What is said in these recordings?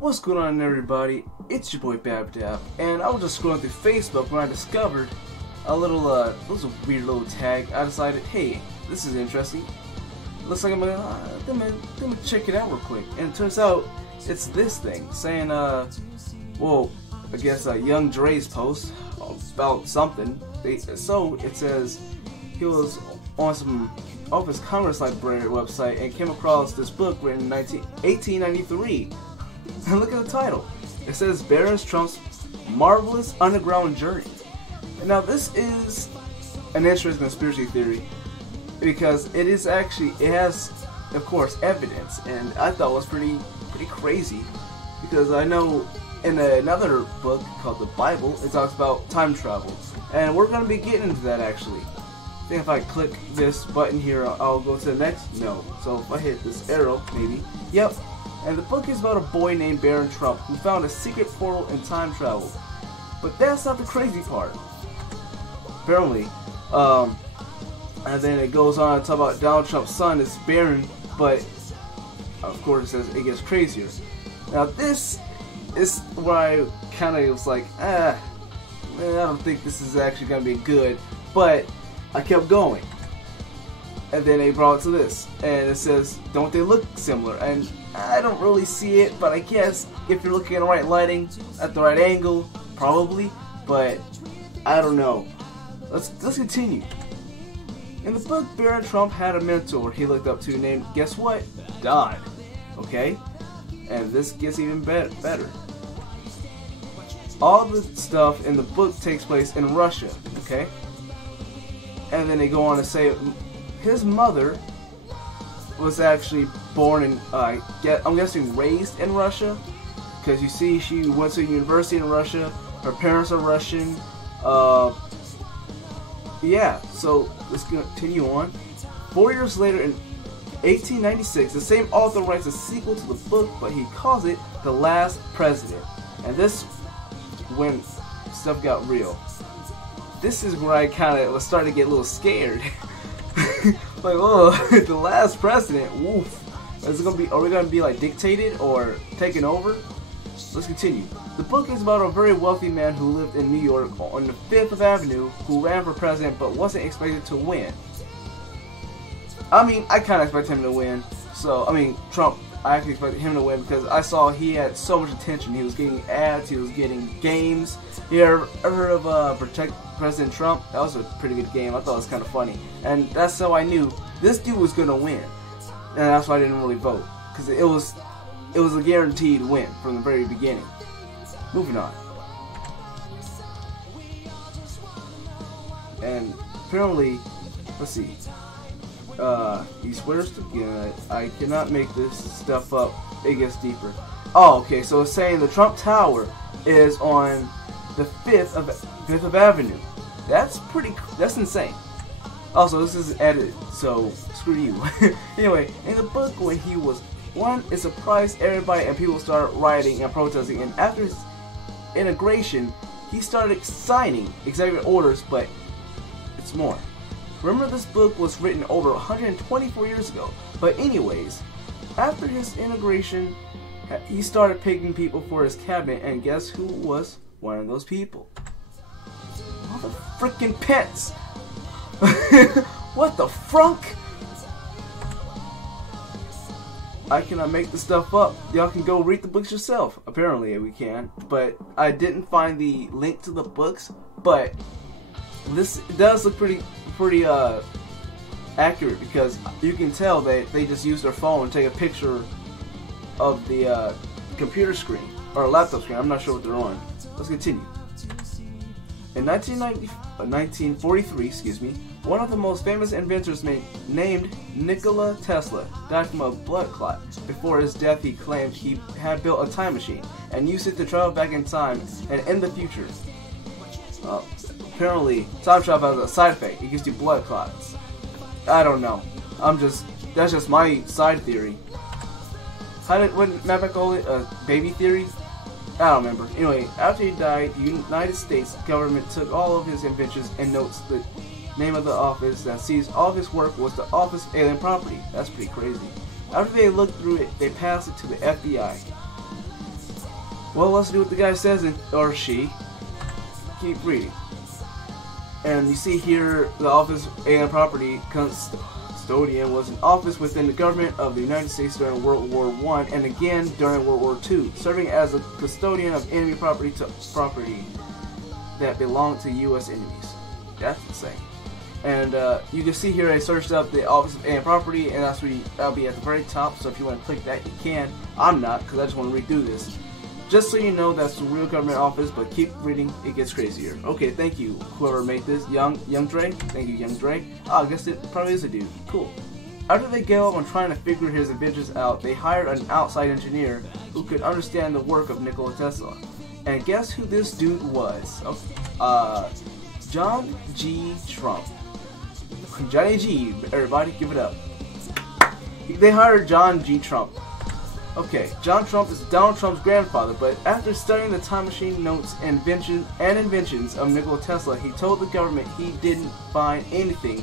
What's going on, everybody? It's your boy BabDab, and I was just scrolling through Facebook when I discovered a little, it was a weird little tag. I decided, hey, this is interesting. Looks like I'm gonna check it out real quick. And it turns out it's this thing saying, well, I guess Young Dre's post about something. So it says he was on some Office Congress Library website and came across this book written in 1893. And look at the title. It says Barron Trump's Marvelous Underground Journey. And now this is an interesting conspiracy theory because it is actually, it has, of course, evidence, and I thought it was pretty crazy because I know in another book called the Bible it talks about time travel, and we're going to be getting into that actually. I think if I click this button here, I'll go to the next. No. So if I hit this arrow, maybe. Yep. And the book is about a boy named Barron Trump who found a secret portal in time travel. But that's not the crazy part. Apparently. And then it goes on to talk about Donald Trump's son is Barron, but of course it says it gets crazier. Now this is where I kind of was like, man, I don't think this is actually going to be good. But I kept going. And then they brought it to this. And it says, don't they look similar? And I don't really see it, but I guess if you're looking at the right lighting, at the right angle, probably. But I don't know. Let's continue. In the book, Barron Trump had a mentor he looked up to named, guess what? God. Okay? And this gets even better. All the stuff in the book takes place in Russia. Okay? And then they go on to say his mother was actually born in, I'm guessing raised in Russia, because you see she went to university in Russia, her parents are Russian, yeah, so let's continue on. 4 years later in 1896, the same author writes a sequel to the book, but he calls it The Last President, and this when stuff got real. This is where I kind of was starting to get a little scared. Like, oh, the last president, woof. Is it gonna be, are we gonna be like dictated or taken over? Let's continue. The book is about a very wealthy man who lived in New York on the 5th Avenue who ran for president but wasn't expected to win. I mean, I kind of expected him to win. So, I mean, Trump, I actually expected him to win because I saw he had so much attention. He was getting ads, he was getting games. You ever heard of Protect President Trump? That was a pretty good game. I thought it was kind of funny. And that's how I knew this dude was going to win. And that's why I didn't really vote. Because it was a guaranteed win from the very beginning. Moving on. And apparently, let's see. He swears to I cannot make this stuff up. It gets deeper. Oh, okay. So it's saying the Trump Tower is on the 5th Avenue. That's insane. Also, this is edited, so screw you. Anyway, in the book, when he was one, it surprised everybody and people started rioting and protesting, and after his integration, he started signing executive orders, but it's more. Remember, this book was written over 124 years ago. But anyways, after his integration, he started picking people for his cabinet, and guess who was one of those people? Mother frickin' Pence! What the frunk? I cannot make this stuff up. Y'all can go read the books yourself. Apparently we can. But I didn't find the link to the books. But this does look pretty accurate because you can tell that they just use their phone and take a picture of the computer screen or a laptop screen. I'm not sure what they're on. Let's continue. In 1943, one of the most famous inventors named Nikola Tesla died from a blood clot. Before his death, he claimed he had built a time machine and used it to travel back in time and in the future. Apparently, time travel has a side effect. It gives you blood clots. I don't know. That's just my side theory. What did Matt call it? A baby theory? I don't remember. Anyway, after he died, the United States government took all of his inventions and notes the name of the office that seized all of his work was the Office of Alien Property. That's pretty crazy. After they looked through it, they passed it to the FBI. Well, let's do what the guy says, or she. Keep reading. And you see here, the office and property custodian was an office within the government of the United States during World War I and again during World War II, serving as a custodian of enemy property that belonged to U.S. enemies. That's insane. And you can see here I searched up the office and property, and that'll be at the very top. So if you want to click that, you can. I'm not, because I just want to redo this. Just so you know, that's the real government office, but keep reading, it gets crazier. Okay, thank you, whoever made this. Young Dre? Thank you, Young Dre. Oh, I guess it probably is a dude. Cool. After they gave up on trying to figure his inventions out, they hired an outside engineer who could understand the work of Nikola Tesla. And guess who this dude was? John G. Trump. Johnny G, everybody, give it up. They hired John G. Trump. Okay, John Trump is Donald Trump's grandfather, but after studying the time machine notes and inventions of Nikola Tesla, he told the government he didn't find anything.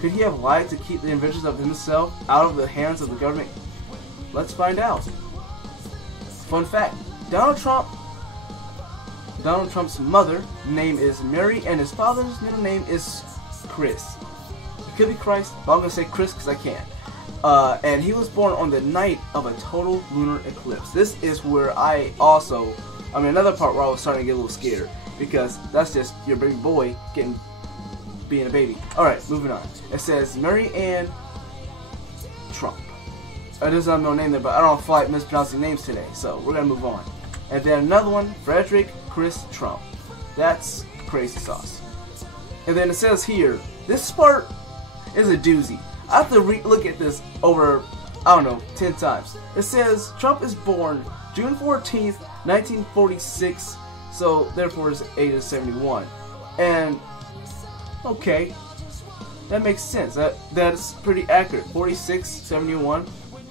Could he have lied to keep the inventions of himself out of the hands of the government? Let's find out. Fun fact, Donald Trump's mother name is Mary and his father's middle name is Chris. It could be Christ, but I'm going to say Chris because I can. And he was born on the night of a total lunar eclipse. This is where another part where I was starting to get a little scared, because that's just your baby boy being a baby. Alright, moving on. It says Mary Ann Trump. There's not no name there, but I don't feel like mispronouncing names today, so we're going to move on. And then another one, Frederick Chris Trump. That's crazy sauce. And then it says here, this part is a doozy. I have to look at this over, I don't know, 10 times. It says Trump is born June 14th, 1946, so therefore his age is 71. And, okay, that makes sense. That's pretty accurate. 46, 71,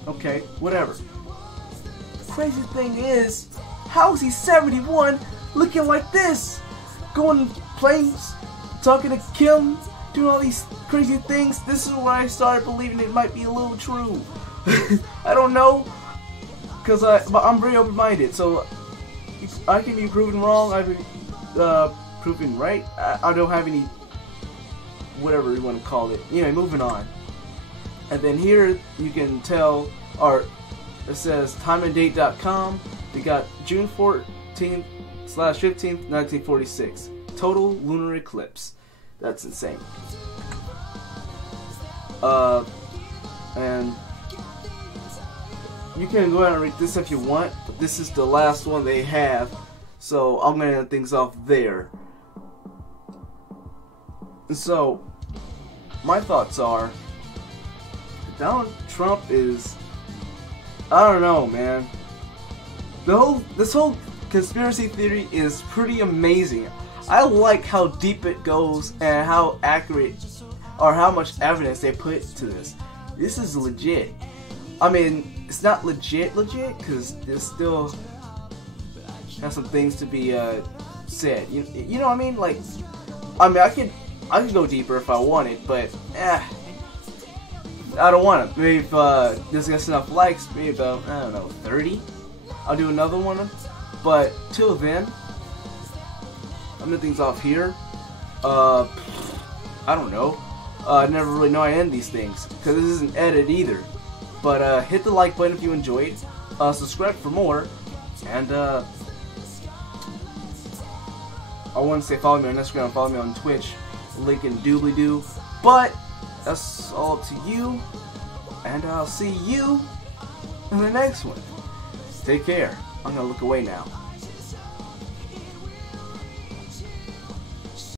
okay, whatever. The crazy thing is, how is he 71 looking like this? Going to planes, talking to Kim, doing all these crazy things. This is where I started believing it might be a little true. I don't know, but I'm very open-minded, so I can be proven wrong, I can be proven right. I don't have any, whatever you want to call it. Anyway, moving on. And then here you can tell, or it says timeanddate.com. We got June 14th/15th, 1946. Total lunar eclipse. That's insane. And you can go ahead and read this if you want, but this is the last one they have, so I'm gonna end things off there. And so, my thoughts are, Donald Trump is, I don't know, man. This whole conspiracy theory is pretty amazing. I like how deep it goes and how accurate or how much evidence they put to this. This is legit. I mean, it's not legit because there's still have some things to be said. You know what I mean? Like, I mean, I could go deeper if I wanted, but I don't want to. Maybe if this gets enough likes, maybe about, I don't know, 30. I'll do another one. But till then, I'm gonna things off here. I don't know. I never really know I end these things because this isn't edited either. But hit the like button if you enjoyed. Subscribe for more. And I want to say follow me on Instagram, follow me on Twitch, link in doobly-doo. But that's all up to you. And I'll see you in the next one. Take care. I'm gonna look away now.